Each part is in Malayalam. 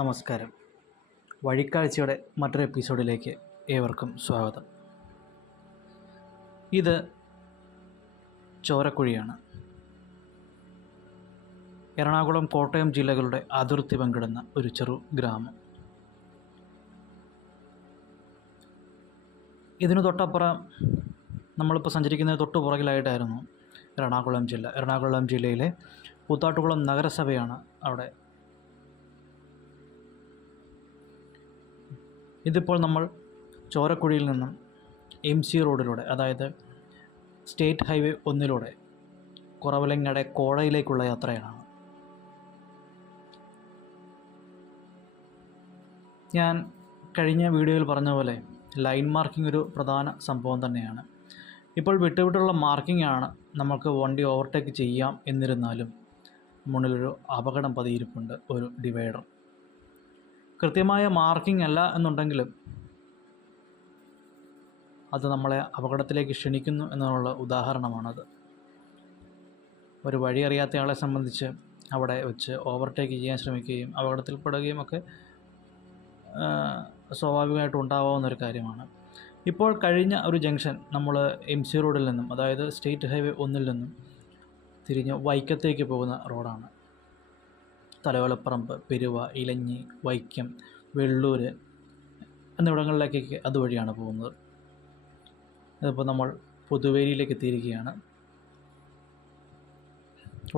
നമസ്കാരം. വഴിക്കാഴ്ചയുടെ മറ്റൊരു എപ്പിസോഡിലേക്ക് ഏവർക്കും സ്വാഗതം. ഇത് ചോരക്കുഴിയാണ്. എറണാകുളം കോട്ടയം ജില്ലകളുടെ അതിർത്തി പങ്കിടുന്ന ഒരു ചെറു ഗ്രാമം. ഇതിനു തൊട്ടപ്പുറം നമ്മളിപ്പോൾ സഞ്ചരിക്കുന്നതിന് തൊട്ടു പുറകിലായിട്ടായിരുന്നു എറണാകുളം ജില്ല. എറണാകുളം ജില്ലയിലെ കൂത്താട്ടുകുളം നഗരസഭയാണ് അവിടെ ഇതിപ്പോൾ നമ്മൾ ചോരക്കുഴിയിൽ നിന്നും എം സി റോഡിലൂടെ അതായത് സ്റ്റേറ്റ് ഹൈവേ ഒന്നിലൂടെ കുറവലങ്ങടെ കോഴയിലേക്കുള്ള യാത്രയാണ്. ഞാൻ കഴിഞ്ഞ വീഡിയോയിൽ പറഞ്ഞ പോലെ ലൈൻ മാർക്കിംഗ് ഒരു പ്രധാന സംഭവം തന്നെയാണ്. ഇപ്പോൾ വിട്ടുവിട്ടുള്ള മാർക്കിംഗ് ആണ് നമുക്ക് വണ്ടി ഓവർടേക്ക് ചെയ്യാം എന്നിരുന്നാലും മുന്നിലൊരു അപകടം പതിയിരിപ്പുണ്ട് ഒരു ഡിവൈഡർ. കൃത്യമായ മാർക്കിംഗ് അല്ല എന്നുണ്ടെങ്കിലും അത് നമ്മളെ അപകടത്തിലേക്ക് ക്ഷണിക്കുന്നു എന്നുള്ള ഉദാഹരണമാണത്. ഒരു വഴി അറിയാത്തയാളെ സംബന്ധിച്ച് അവിടെ വെച്ച് ഓവർടേക്ക് ചെയ്യാൻ ശ്രമിക്കുകയും അപകടത്തിൽപ്പെടുകയും ഒക്കെ സ്വാഭാവികമായിട്ട് ഉണ്ടാവാവുന്ന ഒരു കാര്യമാണ്. ഇപ്പോൾ കഴിഞ്ഞ ഒരു ജംഗ്ഷൻ നമ്മൾ എം സി റോഡിൽ നിന്നും അതായത് സ്റ്റേറ്റ് ഹൈവേ ഒന്നിൽ നിന്നും തിരിഞ്ഞ് വൈക്കത്തേക്ക് പോകുന്ന റോഡാണ് തലവലപ്പറമ്പ് പെരുവ ഇലഞ്ഞി വൈക്കം വെള്ളൂർ എന്നിവിടങ്ങളിലേക്കൊക്കെ അതുവഴിയാണ് പോകുന്നത്. ഇതിപ്പോൾ നമ്മൾ പുതുവേലിയിലേക്ക് എത്തിയിരിക്കുകയാണ്.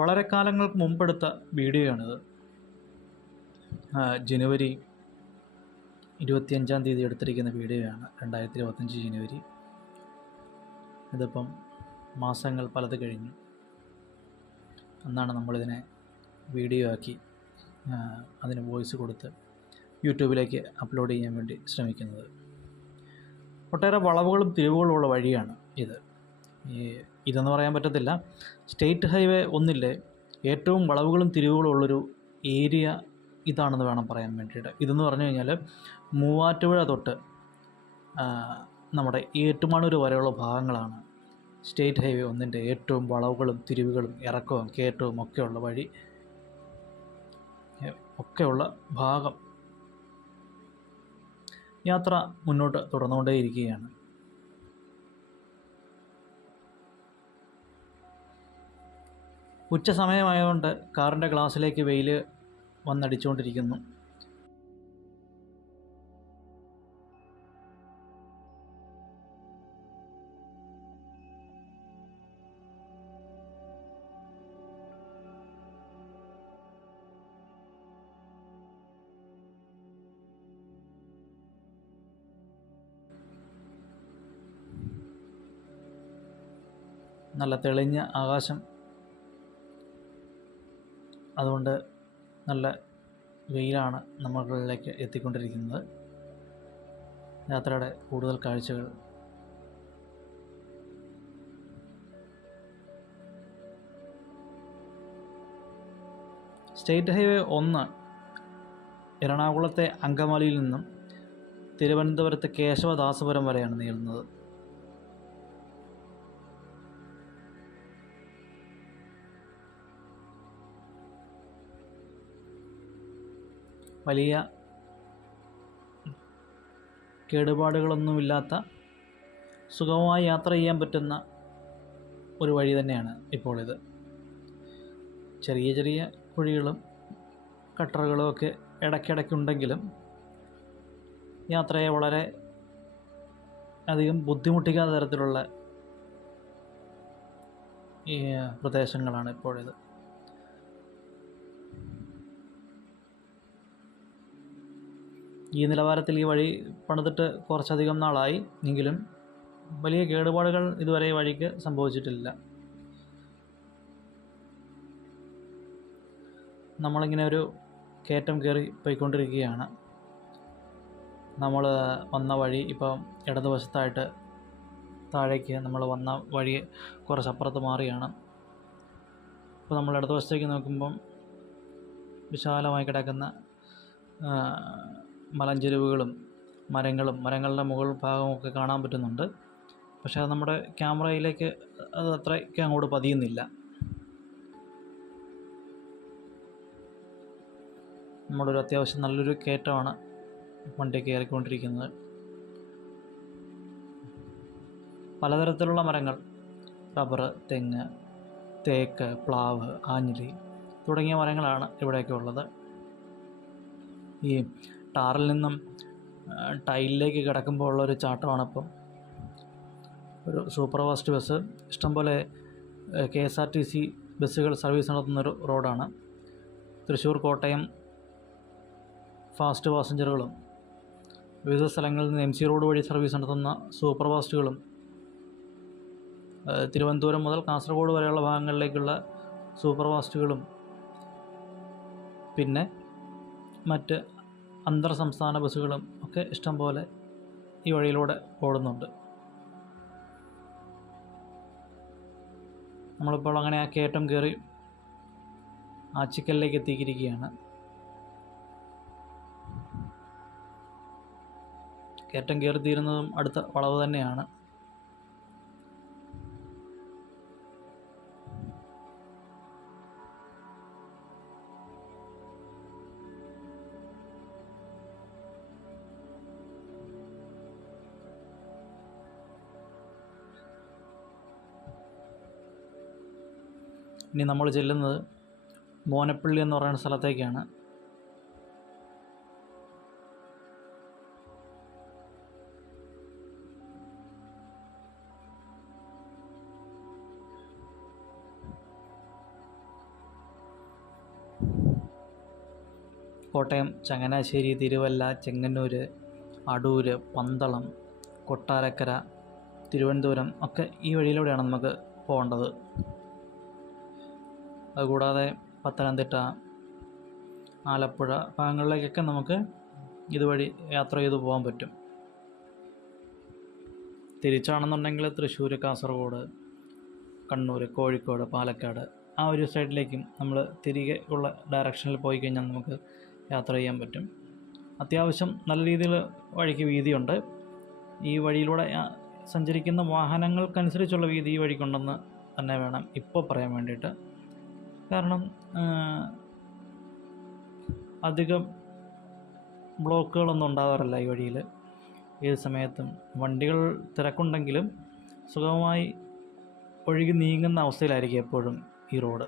വളരെ കാലങ്ങൾക്ക് മുമ്പെടുത്ത വീഡിയോയാണിത്. ജനുവരി ഇരുപത്തിയഞ്ചാം തീയതി എടുത്തിരിക്കുന്ന വീഡിയോയാണ് രണ്ടായിരത്തി ഇരുപത്തഞ്ച് ജനുവരി. ഇതിപ്പം മാസങ്ങൾ പലത് കഴിഞ്ഞു. അന്നാണ് നമ്മളിതിനെ വീഡിയോ ആക്കി അതിന് വോയിസ് കൊടുത്ത് യൂട്യൂബിലേക്ക് അപ്ലോഡ് ചെയ്യാൻ വേണ്ടി ശ്രമിക്കുന്നത്. ഒട്ടേറെ വളവുകളും തിരിവുകളും ഉള്ള വഴിയാണ് ഇത്. ഈ ഇതെന്ന് പറയാൻ പറ്റത്തില്ല. സ്റ്റേറ്റ് ഹൈവേ ഒന്നില്ലേ ഏറ്റവും വളവുകളും തിരിവുകളും ഉള്ളൊരു ഏരിയ ഇതാണെന്ന് വേണം പറയാൻ വേണ്ടിയിട്ട്. ഇതെന്ന് പറഞ്ഞു കഴിഞ്ഞാൽ മൂവാറ്റുപുഴ തൊട്ട് നമ്മുടെ ഏറ്റുമാണൂർ വരെയുള്ള ഭാഗങ്ങളാണ് സ്റ്റേറ്റ് ഹൈവേ ഒന്നിന്റെ ഏറ്റവും വളവുകളും തിരിവുകളും ഇറക്കവും കയറ്റവും ഒക്കെയുള്ള വഴി ഒക്കെയുള്ള ഭാഗം. യാത്ര മുന്നോട്ട് തുടർന്നുകൊണ്ടേയിരിക്കുകയാണ്. ഉച്ച സമയമായതുകൊണ്ട് കാറിന്റെ ഗ്ലാസ്സിലേക്ക് വെയിൽ വന്നടിച്ചുകൊണ്ടിരിക്കുന്നു. നല്ല തെളിഞ്ഞ ആകാശം. അതുകൊണ്ട് നല്ല വെയിലാണ് നമ്മളിലേക്ക് എത്തിക്കൊണ്ടിരിക്കുന്നത്. യാത്രയുടെ കൂടുതൽ കാഴ്ചകൾ. സ്റ്റേറ്റ് ഹൈവേ ഒന്ന് എറണാകുളത്തെ അങ്കമാലിയിൽ നിന്നും തിരുവനന്തപുരത്തെ കേശവദാസപുരം വരെയാണ് നീളുന്നത്. വലിയ കേടുപാടുകളൊന്നുമില്ലാത്ത സുഗമമായി യാത്ര ചെയ്യാൻ പറ്റുന്ന ഒരു വഴി തന്നെയാണ് ഇപ്പോൾ ചെറിയ ചെറിയ കുഴികളും കട്ടറുകളും ഒക്കെ ഇടയ്ക്കിടയ്ക്കുണ്ടെങ്കിലും യാത്രയെ വളരെ അധികം ബുദ്ധിമുട്ടിക്കാത്ത തരത്തിലുള്ള ഈ പ്രദേശങ്ങളാണ് ഇപ്പോഴിത് ഈ നിലവാരത്തിൽ ഈ വഴി പണിതിട്ട് കുറച്ചധികം നാളായി എങ്കിലും വലിയ കേടുപാടുകൾ ഇതുവരെ ഈ വഴിക്ക് സംഭവിച്ചിട്ടില്ല. നമ്മളിങ്ങനെ ഒരു കയറ്റം കയറി പോയിക്കൊണ്ടിരിക്കുകയാണ്. നമ്മൾ വന്ന വഴി ഇപ്പം ഇടതുവശത്തായിട്ട് താഴേക്ക് നമ്മൾ വന്ന വഴി കുറച്ച് അപ്പുറത്ത് മാറിയാണ്. ഇപ്പോൾ നമ്മൾ ഇടതുവശത്തേക്ക് നോക്കുമ്പം വിശാലമായി കിടക്കുന്ന മലഞ്ചെരുവുകളും മരങ്ങളും മരങ്ങളുടെ മുകൾ ഭാഗമൊക്കെ കാണാൻ പറ്റുന്നുണ്ട്. പക്ഷേ അത് നമ്മുടെ ക്യാമറയിലേക്ക് അത് അത്രയ്ക്ക് അങ്ങോട്ട് പതിയുന്നില്ല. നമ്മളൊരു അത്യാവശ്യം നല്ലൊരു കയറ്റമാണ് വണ്ടി കയറിക്കൊണ്ടിരിക്കുന്നത്. പലതരത്തിലുള്ള മരങ്ങൾ റബ്ബർ തെങ്ങ് തേക്ക് പ്ലാവ് ആഞ്ഞിലി തുടങ്ങിയ മരങ്ങളാണ് ഇവിടെയൊക്കെ ഉള്ളത്. ഈ ടാറിൽ നിന്നും ടൈലിലേക്ക് കിടക്കുമ്പോൾ ഉള്ളൊരു ചാട്ടമാണ് ചാട്ടമാണിപ്പം ഒരു സൂപ്പർ ഫാസ്റ്റ് ബസ് ഇഷ്ടംപോലെ K S R T C ബസ്സുകൾ സർവീസ് നടത്തുന്നൊരു റോഡാണ്. തൃശ്ശൂർ കോട്ടയം ഫാസ്റ്റ് പാസഞ്ചറുകളും വിവിധ സ്ഥലങ്ങളിൽ നിന്ന് എം സി റോഡ് വഴി സർവീസ് നടത്തുന്ന സൂപ്പർ ഫാസ്റ്റുകളും തിരുവനന്തപുരം മുതൽ കാസർഗോഡ് വരെയുള്ള ഭാഗങ്ങളിലേക്കുള്ള സൂപ്പർ ഫാസ്റ്റുകളും പിന്നെ മറ്റ് അന്തർ സംസ്ഥാന ബസ്സുകളും ഒക്കെ ഇഷ്ടംപോലെ ഈ വഴിയിലൂടെ ഓടുന്നുണ്ട്. നമ്മളിപ്പോൾ അങ്ങനെ ആ കയറ്റം കയറി ആച്ചിക്കലിലേക്ക് എത്തിയിരിക്കുകയാണ്. കയറ്റം കയറി തീരുന്നതും അടുത്ത വളവ് തന്നെയാണ്. ഇനി നമ്മൾ ചെല്ലുന്നത് മോനപ്പള്ളി എന്ന് പറയുന്ന സ്ഥലത്തേക്കാണ്. കോട്ടയം ചങ്ങനാശ്ശേരി തിരുവല്ല ചെങ്ങന്നൂർ അടൂർ പന്തളം കൊട്ടാരക്കര തിരുവനന്തപുരം ഒക്കെ ഈ വഴിയിലൂടെയാണ് നമുക്ക് പോകേണ്ടത്. അതുകൂടാതെ പത്തനംതിട്ട ആലപ്പുഴ ഭാഗങ്ങളിലേക്കൊക്കെ നമുക്ക് ഇതുവഴി യാത്ര ചെയ്ത് പോകാൻ പറ്റും. തിരിച്ചാണെന്നുണ്ടെങ്കിൽ തൃശ്ശൂർ കാസർഗോഡ് കണ്ണൂർ കോഴിക്കോട് പാലക്കാട് ആ ഒരു സൈഡിലേക്കും നമ്മൾ തിരികെ ഉള്ള ഡയറക്ഷനിൽ പോയി കഴിഞ്ഞാൽ നമുക്ക് യാത്ര ചെയ്യാൻ പറ്റും. അത്യാവശ്യം നല്ല രീതിയിൽ വഴിക്ക് വീതിയുണ്ട്. ഈ വഴിയിലൂടെ സഞ്ചരിക്കുന്ന വാഹനങ്ങൾക്കനുസരിച്ചുള്ള വീതി ഈ വഴിക്കുണ്ടെന്ന് തന്നെ വേണം ഇപ്പോൾ പറയാൻ വേണ്ടിയിട്ട്. കാരണം അധികം ബ്ലോക്കുകളൊന്നും ഉണ്ടാകാറില്ല ഈ വഴിയിൽ. ഏത് സമയത്തും വണ്ടികൾ തിരക്കുണ്ടെങ്കിലും സുഗമമായി ഒഴുകി നീങ്ങുന്ന അവസ്ഥയിലായിരിക്കും എപ്പോഴും ഈ റോഡ്.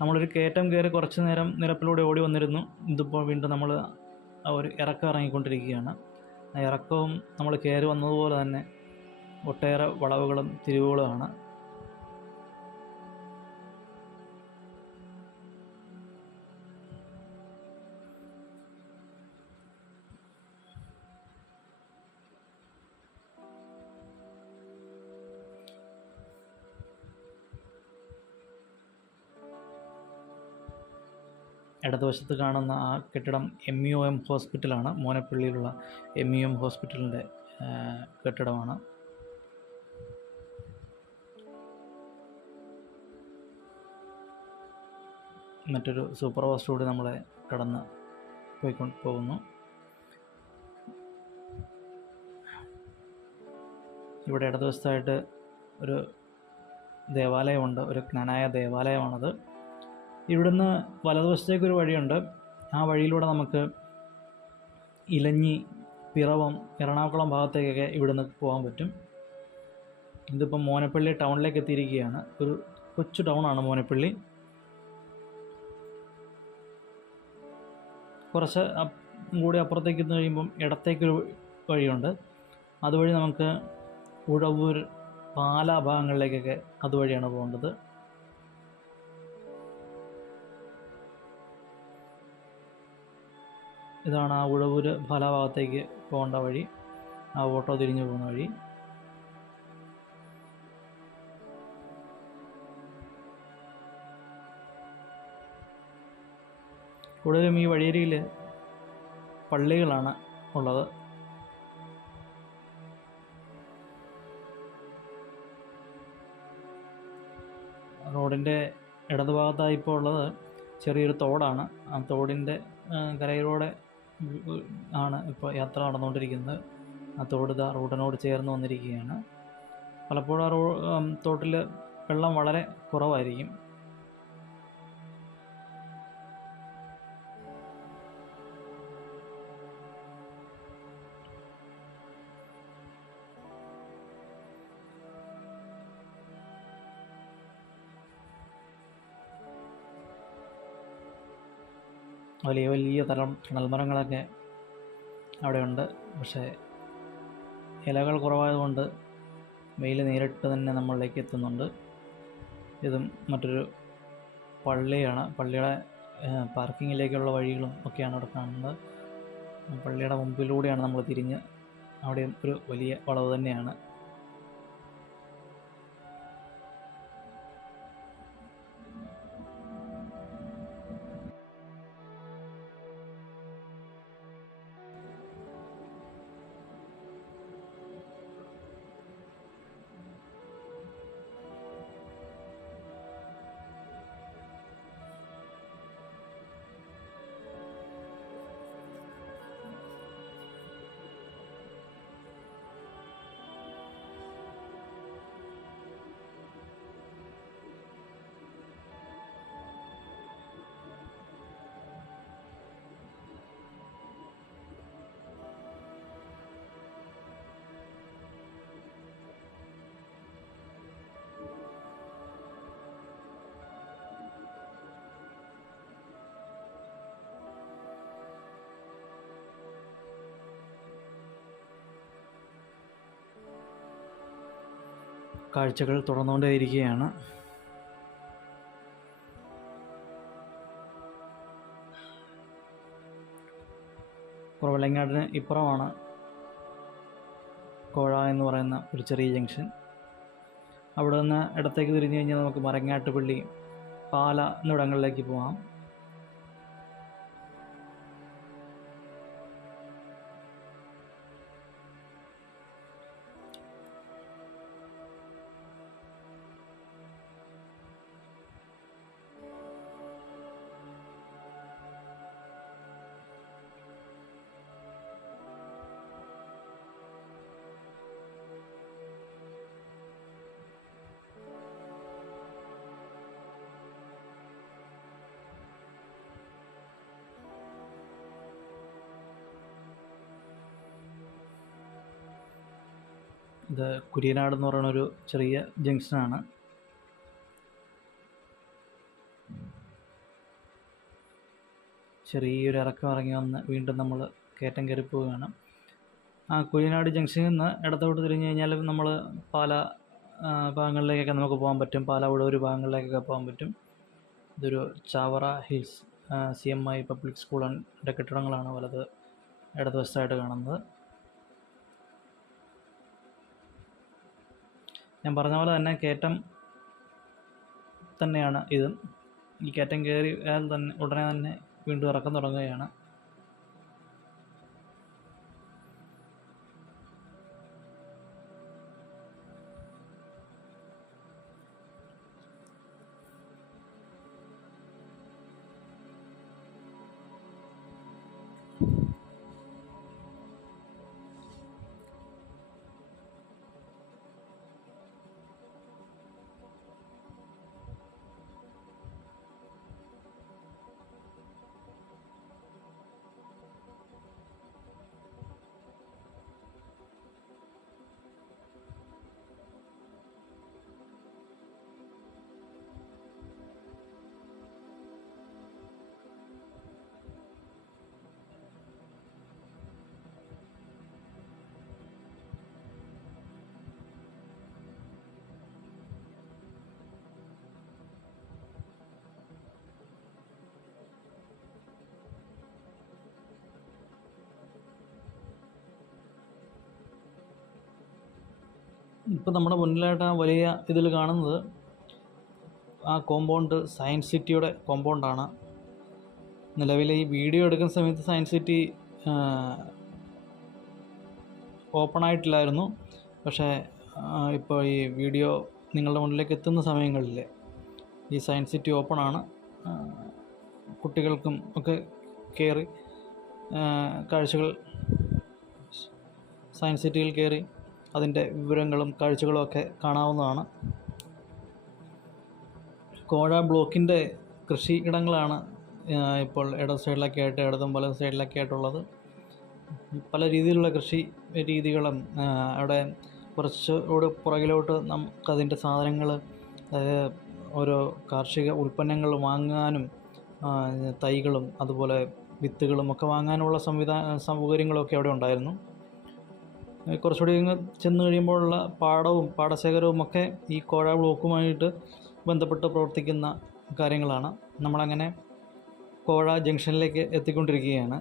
നമ്മളൊരു കയറ്റം കയറി കുറച്ച് നേരം നിരപ്പിലൂടെ ഓടി വന്നിരുന്നു. ഇതിപ്പോൾ വീണ്ടും നമ്മൾ ഒരു ഇറക്കം ഇറങ്ങിക്കൊണ്ടിരിക്കുകയാണ്. ആ ഇറക്കവും നമ്മൾ കയറി വന്നതുപോലെ തന്നെ ഒട്ടേറെ വളവുകളും തിരിവുകളുമാണ്. ഇടതുവശത്ത് കാണുന്ന ആ കെട്ടിടം എം യു എം ഹോസ്പിറ്റലാണ്. മോനപ്പള്ളിയിലുള്ള എം യു എം ഹോസ്പിറ്റലിന്റെ കെട്ടിടമാണ്. മറ്റൊരു സൂപ്പർ ഫാസ്റ്റ് കൂടി നമ്മളെ കടന്ന് പോയിക്കൊണ്ട് പോകുന്നു. ഇവിടെ ഇടതുവശത്തായിട്ട് ഒരു ദേവാലയമുണ്ട്. ഒരു ജ്ഞാനായ ദേവാലയമാണത്. ഇവിടുന്ന് വലതുവശത്തേക്കൊരു വഴിയുണ്ട്. ആ വഴിയിലൂടെ നമുക്ക് ഇലഞ്ഞി പിറവം എറണാകുളം ഭാഗത്തേക്കൊക്കെ ഇവിടുന്ന് പോകാൻ പറ്റും. ഇതിപ്പം മോനപ്പള്ളി ടൗണിലേക്ക് എത്തിയിരിക്കുകയാണ്. ഒരു കൊച്ചു ടൗണാണ് മോനപ്പള്ളി. കുറച്ച് കൂടി അപ്പുറത്തേക്ക് നിന്ന് കഴിയുമ്പം ഇടത്തേക്കൊരു വഴിയുണ്ട്. അതുവഴി നമുക്ക് ഉഴവൂർ പാലാ ഭാഗങ്ങളിലേക്കൊക്കെ അതുവഴിയാണ് പോകേണ്ടത്. ഇതാണ് ആ ഉഴവൂർ ഫലഭാഗത്തേക്ക് പോകേണ്ട വഴി. ആ ഓട്ടോ തിരിഞ്ഞു പോകുന്ന വഴി. കൂടുതലും ഈ വഴിയരിയിൽ പള്ളികളാണ് ഉള്ളത്. റോഡിന്റെ ഇടതുഭാഗത്തായി ഇപ്പോൾ ഉള്ളത് ചെറിയൊരു തോടാണ്. ആ തോടിന്റെ കരയിലൂടെ ആണ് ഇപ്പോൾ യാത്ര നടന്നുകൊണ്ടിരിക്കുന്നത്. ആ തോട് ഇതാ റോഡിനോട് ചേർന്ന് വന്നിരിക്കുകയാണ്. പലപ്പോഴും ആ റോ തോട്ടിൽ വെള്ളം വളരെ കുറവായിരിക്കും. വലിയ വലിയ തരം തണൽമരങ്ങളൊക്കെ അവിടെയുണ്ട്. പക്ഷേ ഇലകൾ കുറവായതുകൊണ്ട് വെയിൽ നേരിട്ട് തന്നെ നമ്മളിലേക്ക് എത്തുന്നുണ്ട്. ഇതും മറ്റൊരു പള്ളിയാണ്. പള്ളിയുടെ പാർക്കിങ്ങിലേക്കുള്ള വഴികളും ഒക്കെയാണ് അവിടെ കാണുന്നത്. പള്ളിയുടെ മുമ്പിലൂടെയാണ് നമ്മൾ തിരിഞ്ഞ്. അവിടെയും ഒരു വലിയ വളവ് തന്നെയാണ്. കാഴ്ചകൾ തുടർന്നുകൊണ്ടേയിരിക്കുകയാണ് കുറവലങ്ങാടിന് ഇപ്പുറമാണ് കോഴ എന്ന് പറയുന്ന ഒരു ചെറിയ ജംഗ്ഷൻ. അവിടെ നിന്ന് ഇടത്തേക്ക് തിരിഞ്ഞു കഴിഞ്ഞാൽ നമുക്ക് മരങ്ങാട്ടുപള്ളി പാല എന്നിവിടങ്ങളിലേക്ക് പോകാം ഇത് കുര്യനാട് എന്ന് പറയുന്ന ഒരു ചെറിയ ജംഗ്ഷനാണ്. ചെറിയൊരു ഇറക്കം ഇറങ്ങി വന്ന് വീണ്ടും നമ്മൾ കയറ്റം കയറി പോവുകയാണ്. ആ കുര്യനാട് ജംഗ്ഷനിൽ നിന്ന് ഇടത്തോട്ട് തിരിഞ്ഞു കഴിഞ്ഞാൽ നമ്മൾ പാല ഭാഗങ്ങളിലേക്കൊക്കെ നമുക്ക് പോകാൻ പറ്റും. പാല ഒരു ഭാഗങ്ങളിലേക്കൊക്കെ പോകാൻ പറ്റും. ഇതൊരു Chavara hills C M I public സ്കൂളിന്റെ കെട്ടിടങ്ങളാണ് വലത് ഇടതുവശത്തായിട്ട് കാണുന്നത്. ഞാൻ പറഞ്ഞ പോലെ തന്നെ കയറ്റം തന്നെയാണ് ഇതും. ഈ കയറ്റം കയറിയാൽ തന്നെ ഉടനെ തന്നെ വീണ്ടും ഇറക്കം തുടങ്ങുകയാണ്. ഇപ്പം നമ്മുടെ മുന്നിലായിട്ട് ആ വലിയ ഇതിൽ കാണുന്നത് ആ കോമ്പൗണ്ട് സയൻസ് സിറ്റിയുടെ കോമ്പൗണ്ടാണ് നിലവിൽ ഈ വീഡിയോ എടുക്കുന്ന സമയത്ത് സയൻസ് സിറ്റി ഓപ്പൺ ആയിട്ടില്ലായിരുന്നു. പക്ഷേ ഇപ്പോൾ ഈ വീഡിയോ നിങ്ങളുടെ മുന്നിലേക്ക് എത്തുന്ന സമയങ്ങളിൽ ഈ സയൻസ് സിറ്റി ഓപ്പൺ ആണ്. കുട്ടികൾക്കും ഒക്കെ കയറി കാഴ്ചകൾ സയൻസ് സിറ്റിയിൽ കയറി അതിന്റെ വിവരങ്ങളും കാഴ്ചകളും ഒക്കെ കാണാവുന്നതാണ്. കോഴ ബ്ലോക്കിന്റെ കൃഷി ഇടങ്ങളാണ് ഇപ്പോൾ ഇടത് സൈഡിലൊക്കെ ആയിട്ട് ഇടതും വലത് സൈഡിലൊക്കെ ആയിട്ടുള്ളത്. പല രീതിയിലുള്ള കൃഷി രീതികളും അവിടെ കുറച്ച് കൂടെ പുറകിലോട്ട് നമുക്കതിന്റെ സാധനങ്ങൾ ഓരോ കാർഷിക ഉൽപ്പന്നങ്ങൾ വാങ്ങാനും തൈകളും അതുപോലെ വിത്തുകളും ഒക്കെ വാങ്ങാനുള്ള സംവിധാന സൗകര്യങ്ങളൊക്കെ അവിടെ ഉണ്ടായിരുന്നു. കുറച്ചുകൂടി ഇങ്ങ് ചെന്ന് കഴിയുമ്പോഴുള്ള പാടവും പാടശേഖരവും ഒക്കെ ഈ കോഴ ബ്ലോക്കുമായിട്ട് ബന്ധപ്പെട്ട് പ്രവർത്തിക്കുന്ന കാര്യങ്ങളാണ്. നമ്മളങ്ങനെ കോഴ ജംഗ്ഷനിലേക്ക് എത്തിക്കൊണ്ടിരിക്കുകയാണ്.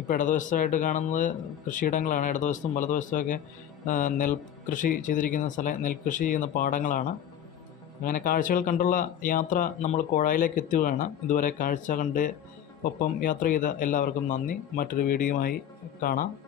ഇപ്പോൾ ഇടതുവശത്തായിട്ട് കാണുന്നത് കൃഷിയിടങ്ങളാണ്. ഇടതുവശത്തും വലതുവശത്തുമൊക്കെ നെൽ കൃഷി ചെയ്തിരിക്കുന്ന സ്ഥലം നെൽകൃഷി ചെയ്യുന്ന പാടങ്ങളാണ്. അങ്ങനെ കാഴ്ചകൾ കണ്ടുള്ള യാത്ര നമ്മൾ കോഴായിലേക്ക് എത്തുകയാണ്. ഇതുവരെ കാഴ്ച കണ്ട് ഒപ്പം യാത്ര ചെയ്ത എല്ലാവർക്കും നന്ദി. മറ്റൊരു വീഡിയോയുമായി കാണാം.